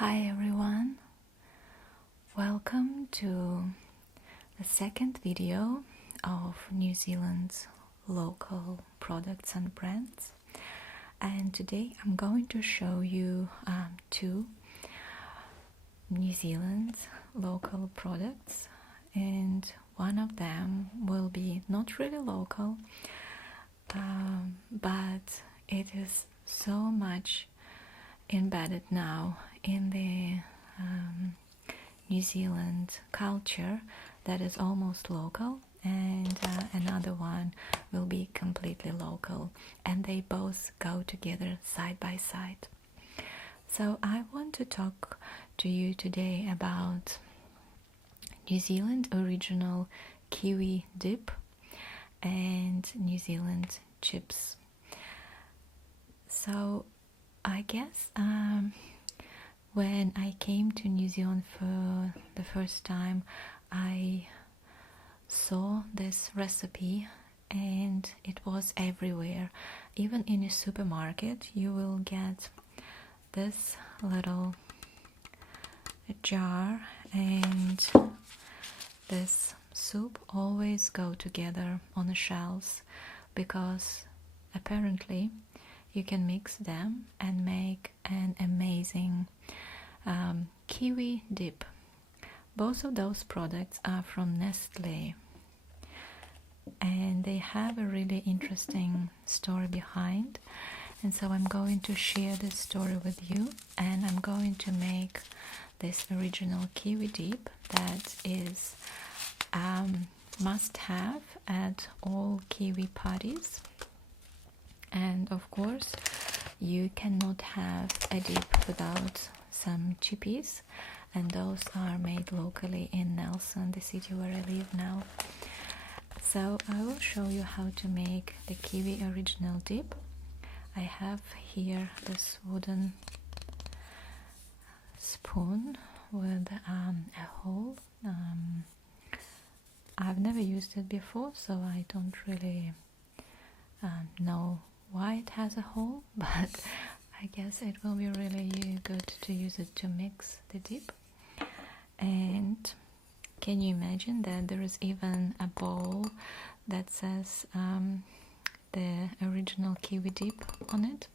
Hi everyone, welcome to the second video of New Zealand's local products and brands, and today I'm going to show you two New Zealand's local products, and one of them will be not really local, but it is so much embedded now in the New Zealand culture that is almost local, and another one will be completely local, and they both go together side by side. So I want to talk to you today about New Zealand original Kiwi Dip and New Zealand chips. So I guess when I came to New Zealand for the first time, I saw this recipe and it was everywhere. Even in a supermarket you will get this little jar, and this soup always go together on the shelves because apparently you can mix them and make an amazing kiwi dip. Both of those products are from Nestle, and they have a really interesting story behind, and so I'm going to share this story with you, and I'm going to make this original kiwi dip that is must have at all kiwi parties. And of course you cannot have a dip without some chippies, and those are made locally in Nelson, the city where I live now. So I will show you how to make the kiwi original dip. I have here this wooden spoon with a hole. I've never used it before, so I don't really know why it has a hole, but I guess it will be really good to use it to mix the dip. And can you imagine that there is even a bowl that says the original kiwi dip on it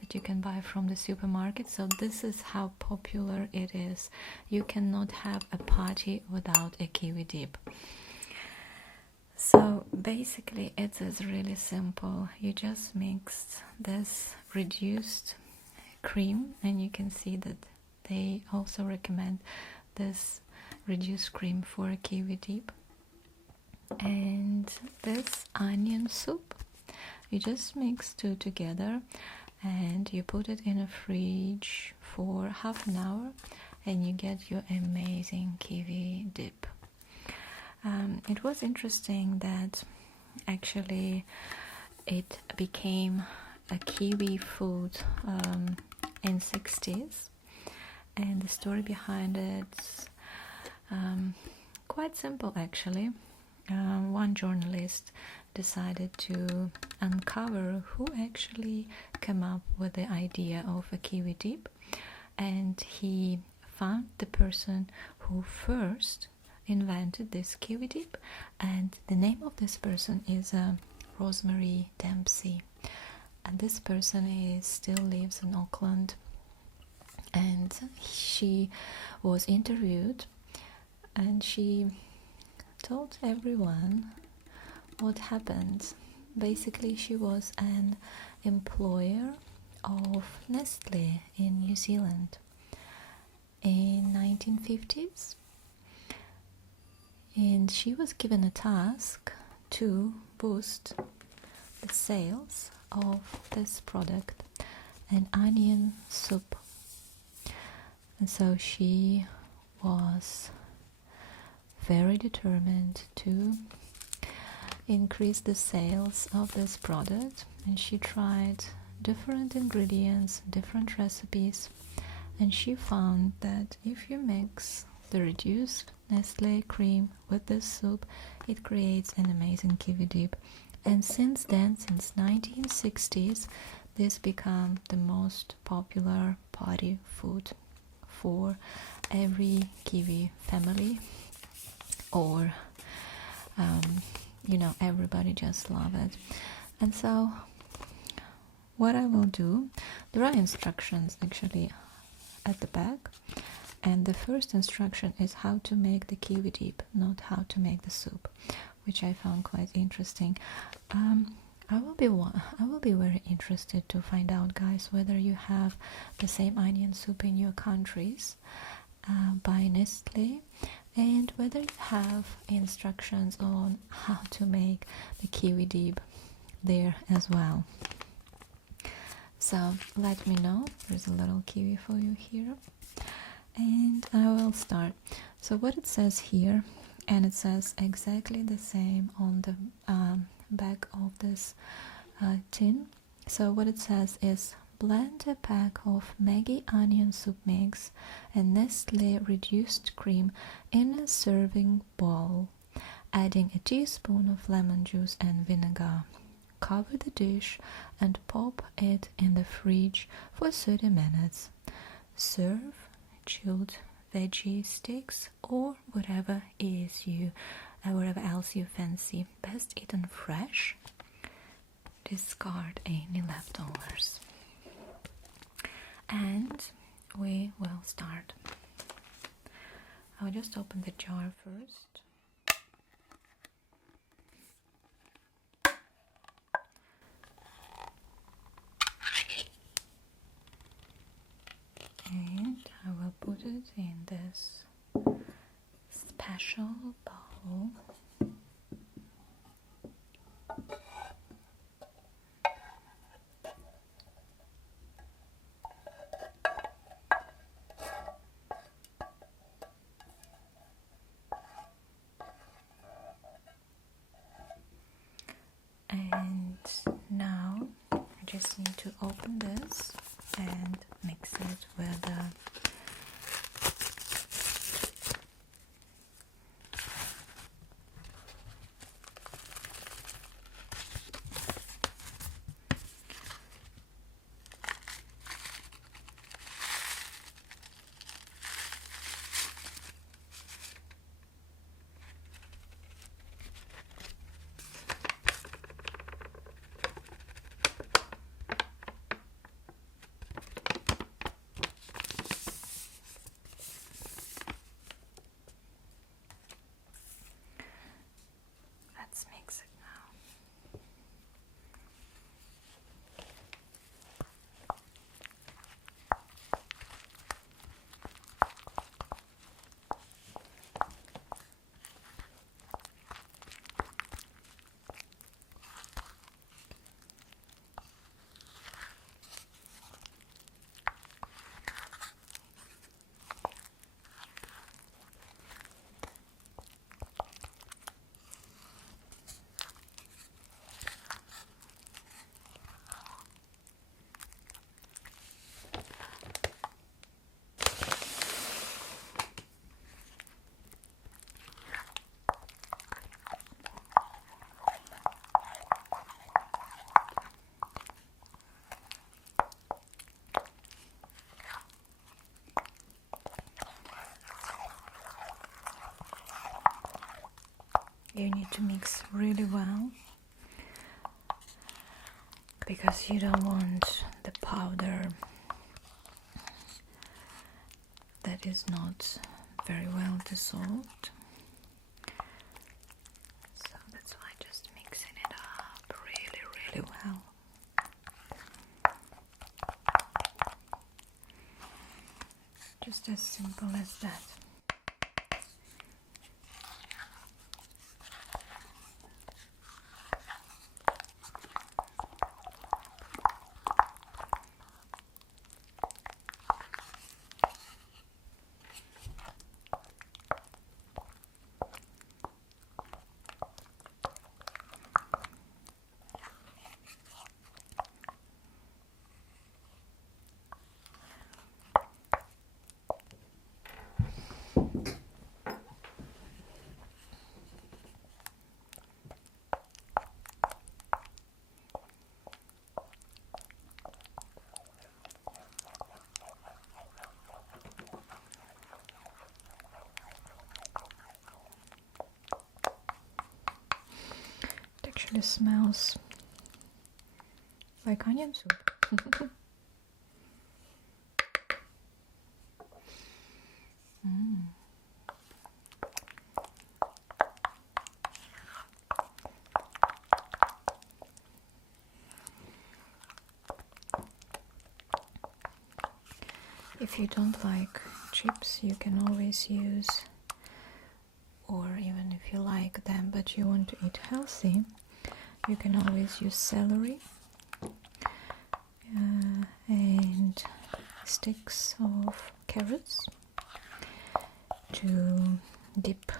that you can buy from the supermarket? So this is how popular it is. You cannot have a party without a kiwi dip. So basically it is really simple. You just mix this reduced cream, and you can see that they also recommend this reduced cream for a kiwi dip, and this onion soup. You just mix two together and you put it in a fridge for half an hour, and you get your amazing kiwi dip. It was interesting that actually it became a Kiwi food in 60s, and the story behind it's quite simple actually. One journalist decided to uncover who actually came up with the idea of a Kiwi dip, and he found the person who first invented this kiwi dip, and the name of this person is Rosemary Dempsey, and this person still lives in Auckland, and she was interviewed and she told everyone what happened. Basically she was an employer of Nestle in New Zealand in 1950s, and she was given a task to boost the sales of this product, an onion soup. And so she was very determined to increase the sales of this product, and she tried different ingredients, different recipes, and she found that if you mix the reduced Nestle cream with this soup, it creates an amazing kiwi dip. And since then, since 1960s, this became the most popular party food for every kiwi family, or you know, everybody just love it. And so what I will do, there are instructions actually at the back, and the first instruction is how to make the kiwi dip, not how to make the soup, which I found quite interesting. I will be very interested to find out, guys, whether you have the same onion soup in your countries by Nestle, and whether you have instructions on how to make the kiwi dip there as well. So let me know. There's a little kiwi for you here, and I will start. So what it says here, and it says exactly the same on the back of this tin. So what it says is: blend a pack of Maggi onion soup mix and Nestle reduced cream in a serving bowl, adding a teaspoon of lemon juice and vinegar. Cover the dish and pop it in the fridge for 30 minutes. Serve chilled veggie sticks or whatever else you fancy. Best eaten fresh. Discard any leftovers. And we will start. I'll just open the jar first. And I will put it in this special bowl. And now I just need to open this and mix it with the mix it now. You need to mix really well, because you don't want the powder that is not very well dissolved. So that's why just mixing it up really, really well. Just as simple as that. actually smells like onion soup. If you don't like chips, you can always use, or even if you like them but you want to eat healthy, you can always use celery and sticks of carrots to dip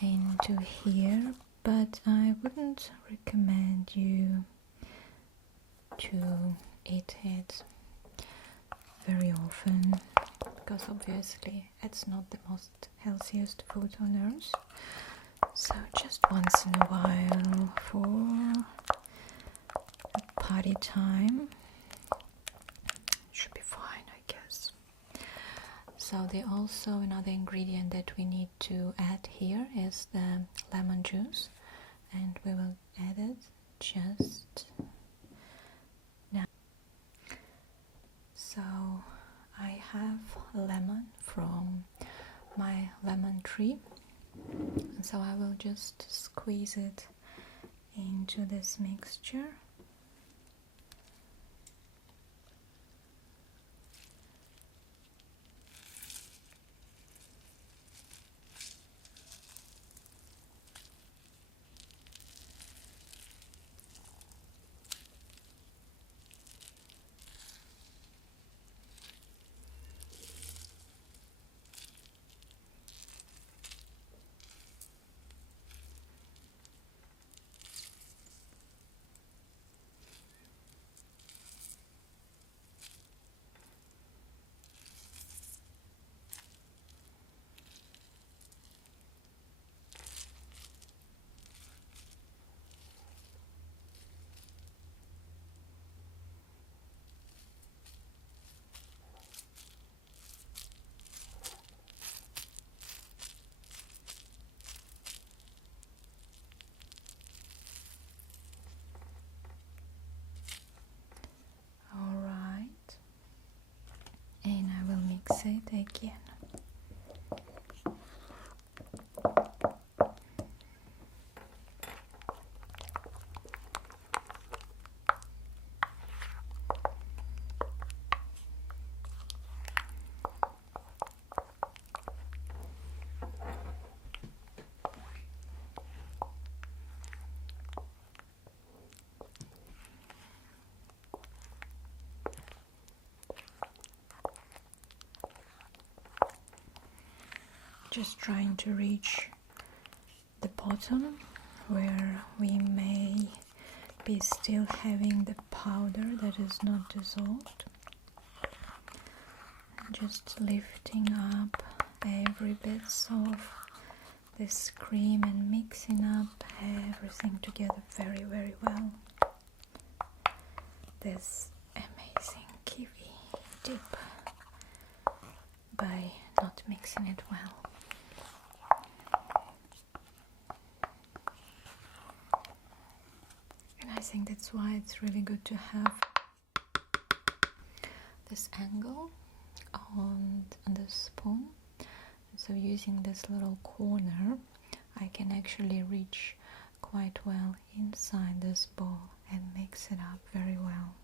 into here, but I wouldn't recommend you to eat it very often, because obviously it's not the most healthiest food on earth. So just once in a while for a party time should be fine, I guess. So another ingredient that we need to add here is the lemon juice, and we will add it just now. So I have lemon from my lemon tree, and so I will just squeeze it into this mixture. Mix it again. Just trying to reach the bottom where we may be still having the powder that is not dissolved. Just lifting up every bit of this cream and mixing up everything together very, very well. This amazing kiwi dip by not mixing it well. And I think that's why it's really good to have this angle on the spoon. So using this little corner, I can actually reach quite well inside this bowl and mix it up very well.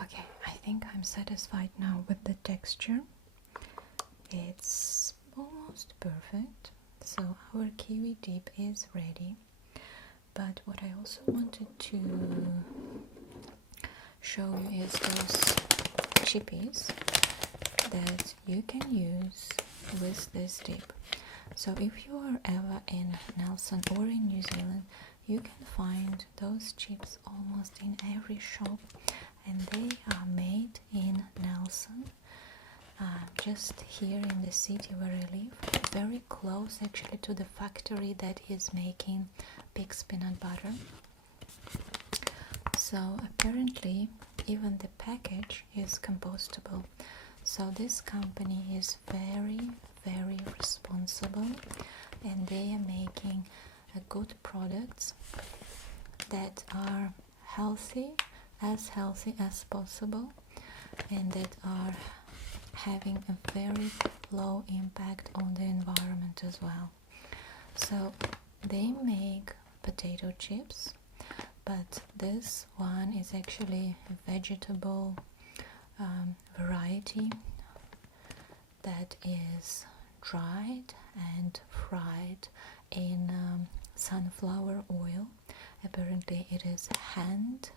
Okay, I think I'm satisfied now with the texture. It's almost perfect. So our kiwi dip is ready, but what I also wanted to show you is those chippies that you can use with this dip. So if you are ever in Nelson or in New Zealand, you can find those chips almost in every shop, and they are made in Nelson, just here in the city where I live, very close actually to the factory that is making pig's peanut butter. So apparently even the package is compostable. So this company is very, very responsible, and they are making good products that are healthy as possible, and that are having a very low impact on the environment as well. So they make potato chips, but this one is actually a vegetable variety that is dried and fried in sunflower oil. Apparently it is hand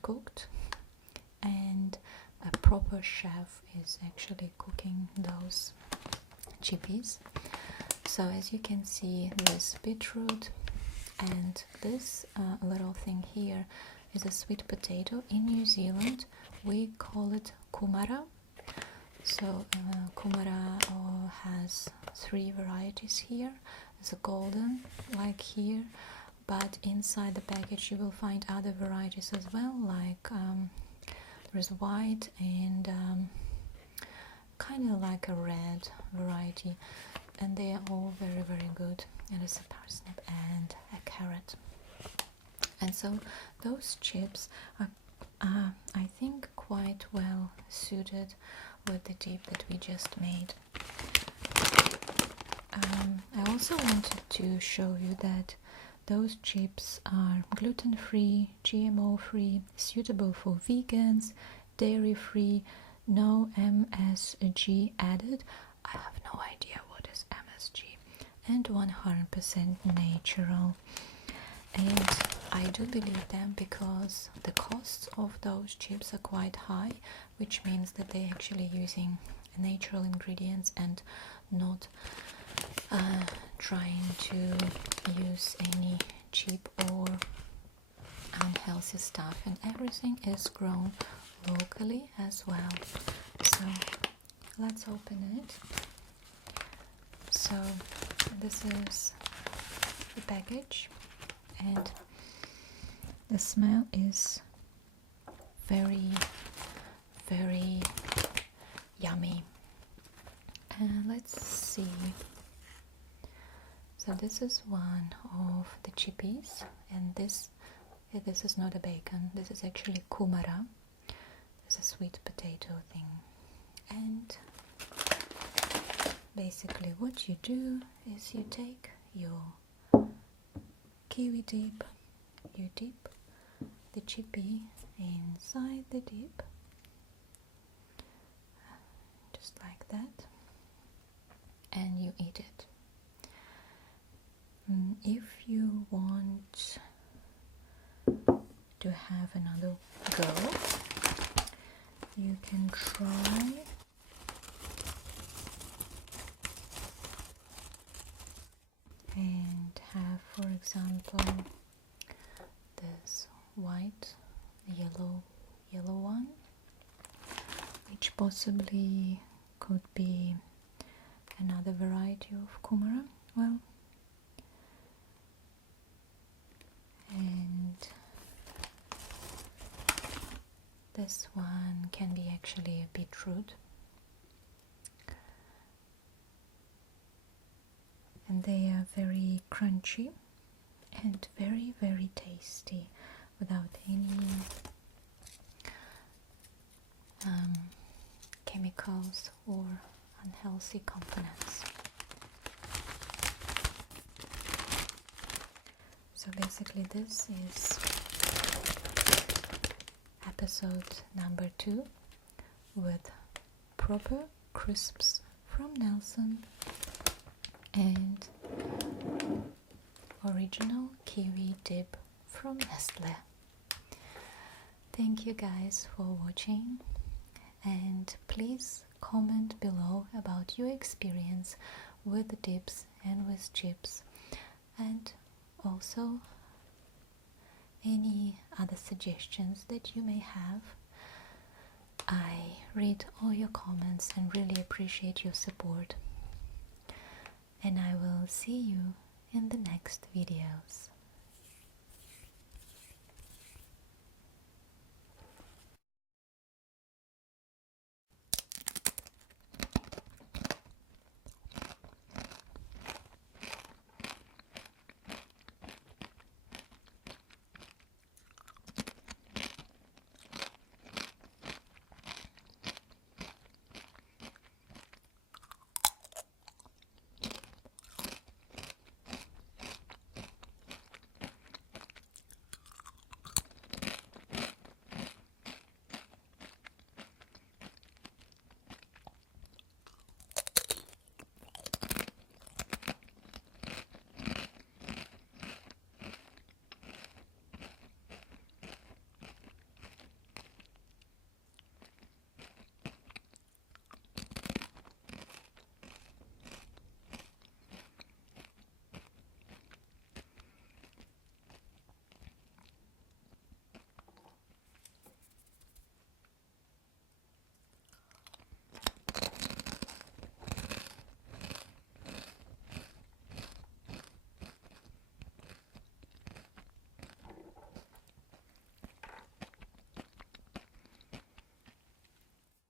cooked, and a proper chef is actually cooking those chippies. So as you can see, there's beetroot, and this little thing here is a sweet potato. In New Zealand we call it kumara. So kumara has 3 varieties here. There's a golden, like here, but inside the package you will find other varieties as well, like there's white and kind of like a red variety, and they are all very, very good. And there's a parsnip and a carrot. And so those chips are I think quite well suited with the dip that we just made. I also wanted to show you that those chips are gluten-free, GMO-free, suitable for vegans, dairy-free, no MSG added. I have no idea what is MSG, and 100% natural. And I do believe them because the costs of those chips are quite high, which means that they're actually using natural ingredients and not trying to use any cheap or unhealthy stuff, and everything is grown locally as well. So let's open it. So this is the package, and the smell is very, very yummy. And let's see. So this is one of the chippies, and this is not a bacon, this is actually kumara. It's a sweet potato thing. And basically what you do is you take your kiwi dip, you dip the chippy inside the dip, just like that, and you eat it. If you want to have another go, you can try and have, for example, this white yellow one, which possibly could be another variety of kumara. Well, and this one can be actually a beetroot, and they are very crunchy and very, very tasty without any chemicals or unhealthy components. So basically this is episode number 2 with proper crisps from Nelson, and original Kiwi Dip from Nestle. Thank you guys for watching, and please comment below about your experience with the dips and with chips, and also any other suggestions that you may have. I read all your comments and really appreciate your support, and I will see you in the next videos.